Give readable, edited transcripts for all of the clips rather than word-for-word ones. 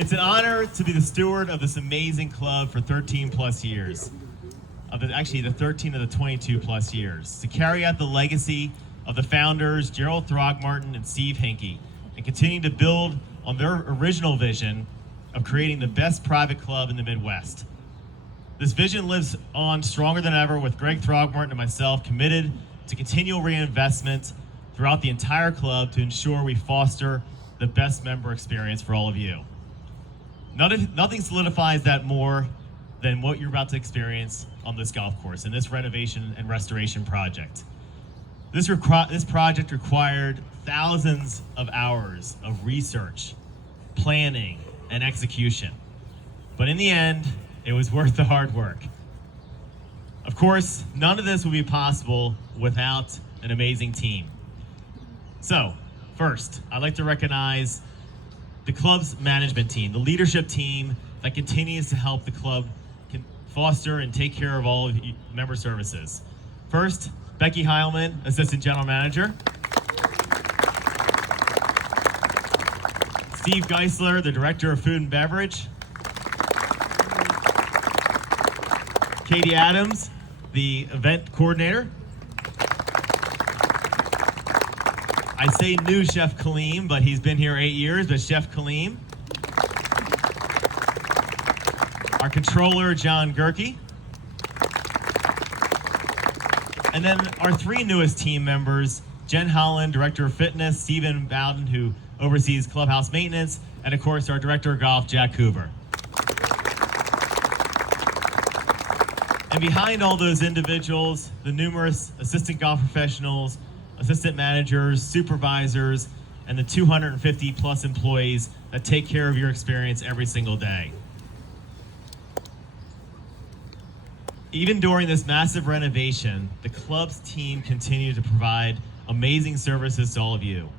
It's an honor to be the steward of this amazing club for 13 plus years. Actually, the 13 of the 22 plus years. To carry out the legacy of the founders, Gerald Throgmorton and Steve Hinkey, and continue to build on their original vision of creating the best private club in the Midwest. This vision lives on stronger than ever with Greg Throgmorton and myself committed to continual reinvestment throughout the entire club to ensure we foster the best member experience for all of you. Nothing solidifies that more than what you're about to experience on this golf course in this renovation and restoration project. This project required thousands of hours of research, planning, and execution. But in the end, it was worth the hard work. Of course, none of this would be possible without an amazing team. So, first, I'd like to recognize the club's management team, the leadership team that continues to help the club foster and take care of all of member services. First, Becky Heilman, Assistant General Manager. Steve Geisler, the Director of Food and Beverage. Katie Adams, the Event Coordinator. I say new Chef Kaleem, but he's been here 8 years, but Chef Kaleem. Our controller, John Gerke. And then our three newest team members, Jen Holland, Director of Fitness, Stephen Bowden, who oversees clubhouse maintenance, and of course our Director of Golf, Jack Hoover. And behind all those individuals, the numerous assistant golf professionals, assistant managers, supervisors, and the 250 plus employees that take care of your experience every single day. Even during this massive renovation, the club's team continued to provide amazing services to all of you.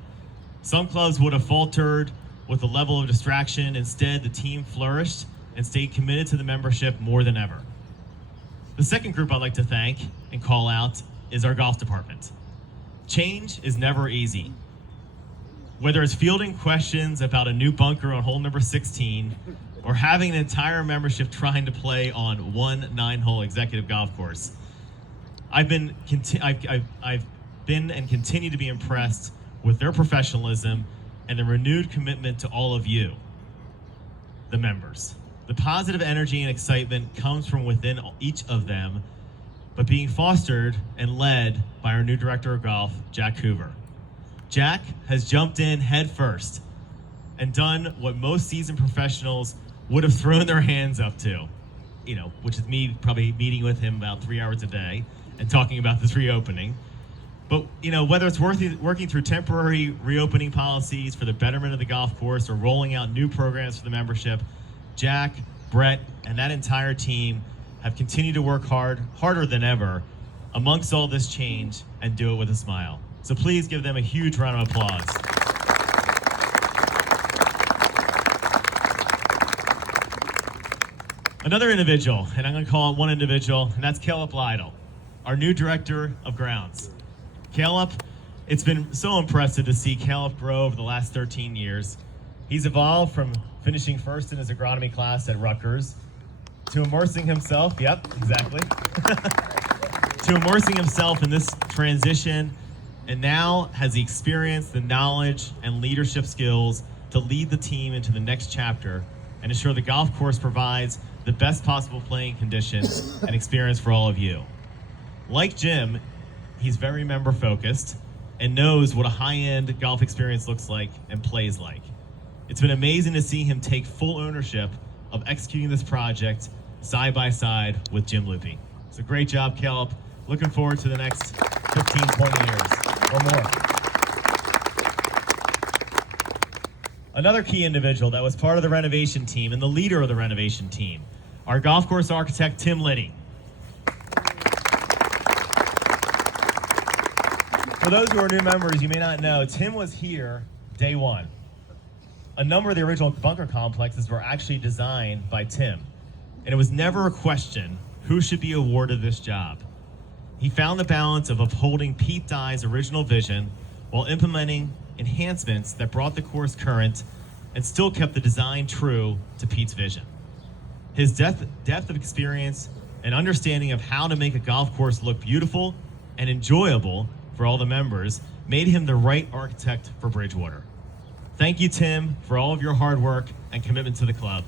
Some clubs would have faltered with the level of distraction. Instead, the team flourished and stayed committed to the membership more than ever. The second group I'd like to thank and call out is our golf department. Change is never easy. Whether it's fielding questions about a new bunker on hole number 16, or having an entire membership trying to play on one 9-hole executive golf course, I've been and continue to be impressed with their professionalism and the renewed commitment to all of you, the members. The positive energy and excitement comes from within each of them, but being fostered and led by our new Director of Golf, Jack Hoover. Jack has jumped in head first and done what most seasoned professionals would have thrown their hands up to, which is me probably meeting with him about 3 hours a day and talking about this reopening. But, whether it's working through temporary reopening policies for the betterment of the golf course or rolling out new programs for the membership, Jack, Brett, and that entire team have continued to work harder than ever amongst all this change and do it with a smile. So please give them a huge round of applause. Another individual, and I'm going to call it one individual, and that's Caleb Lytle, our new Director of Grounds. Caleb, it's been so impressive to see Caleb grow over the last 13 years. He's evolved from finishing first in his agronomy class at Rutgers to immersing himself, yep, exactly, to immersing himself in this transition, and now has the experience, the knowledge, and leadership skills to lead the team into the next chapter and ensure the golf course provides the best possible playing conditions and experience for all of you. Like Jim, he's very member focused and knows what a high-end golf experience looks like and plays like. It's been amazing to see him take full ownership of executing this project side by side with Jim Loopy. So great job, Caleb. Looking forward to the next 15, 20 years or more. Another key individual that was part of the renovation team and the leader of the renovation team, our golf course architect, Tim Liddy. For those who are new members, you may not know, Tim was here day one. A number of the original bunker complexes were actually designed by Tim, and it was never a question who should be awarded this job. He found the balance of upholding Pete Dye's original vision while implementing enhancements that brought the course current and still kept the design true to Pete's vision. His depth of experience and understanding of how to make a golf course look beautiful and enjoyable for all the members made him the right architect for Bridgewater. Thank you, Tim, for all of your hard work and commitment to the club.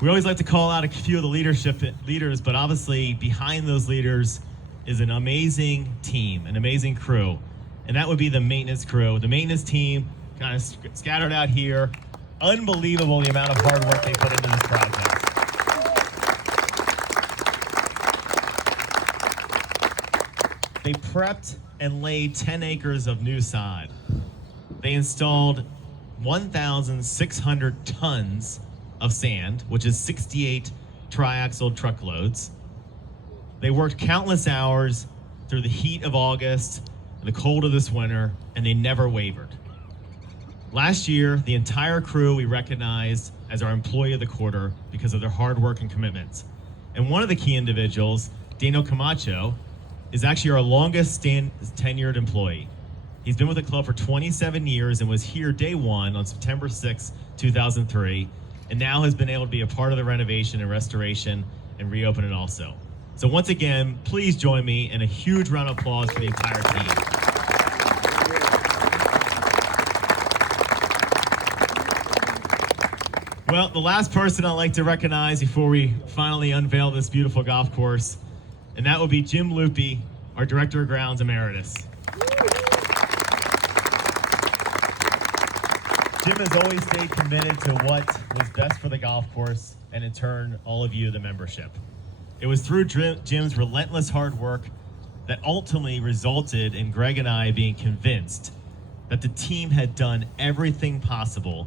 We always like to call out a few of the leaders, but obviously behind those leaders is an amazing team, an amazing crew, and that would be the maintenance crew. The maintenance team kind of scattered out here. Unbelievable the amount of hard work they put into this project. They prepped and laid 10 acres of new sod. They installed 1,600 tons of sand, which is 68 triaxle truckloads. They worked countless hours through the heat of August, the cold of this winter, and they never wavered. Last year, the entire crew we recognized as our employee of the quarter because of their hard work and commitment. And one of the key individuals, Daniel Camacho, is actually our longest tenured employee. He's been with the club for 27 years and was here day one on September 6, 2003, and now has been able to be a part of the renovation and restoration and reopen it also. So once again, please join me in a huge round of applause for the entire team. Well, the last person I'd like to recognize before we finally unveil this beautiful golf course, and that would be Jim Loopy, our Director of Grounds Emeritus. Jim has always stayed committed to what was best for the golf course, and in turn, all of you, the membership. It was through Jim's relentless hard work that ultimately resulted in Greg and I being convinced that the team had done everything possible,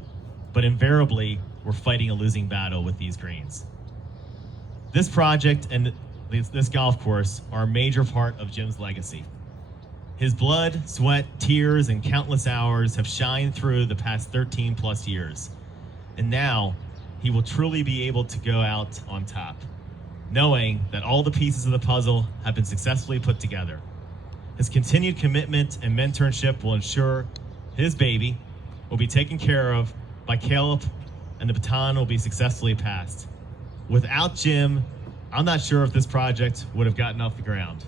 but invariably were fighting a losing battle with these greens. This project and this golf course are a major part of Jim's legacy. His blood, sweat, tears, and countless hours have shined through the past 13 plus years. And now he will truly be able to go out on top, knowing that all the pieces of the puzzle have been successfully put together. His continued commitment and mentorship will ensure his baby will be taken care of by Caleb, and the baton will be successfully passed. Without Jim, I'm not sure if this project would have gotten off the ground.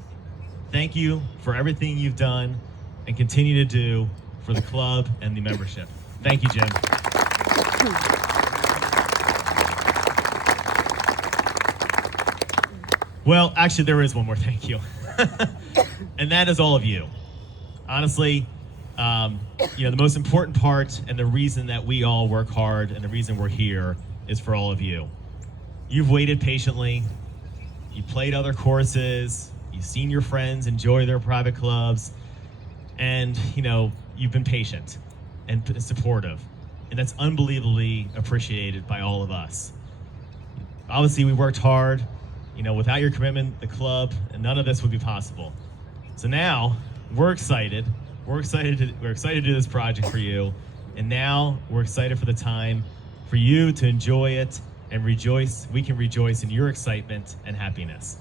Thank you for everything you've done and continue to do for the club and the membership. Thank you, Jim. Well, actually, there is one more thank you. And that is all of you. Honestly, the most important part and the reason that we all work hard and the reason we're here is for all of you. You've waited patiently. You played other courses. You've seen your friends enjoy their private clubs. And, you've been patient and supportive. And that's unbelievably appreciated by all of us. Obviously, we worked hard. Without your commitment, the club, and none of this would be possible. So now we're excited. We're excited to do this project for you. And now we're excited for the time for you to enjoy it and rejoice. We can rejoice in your excitement and happiness.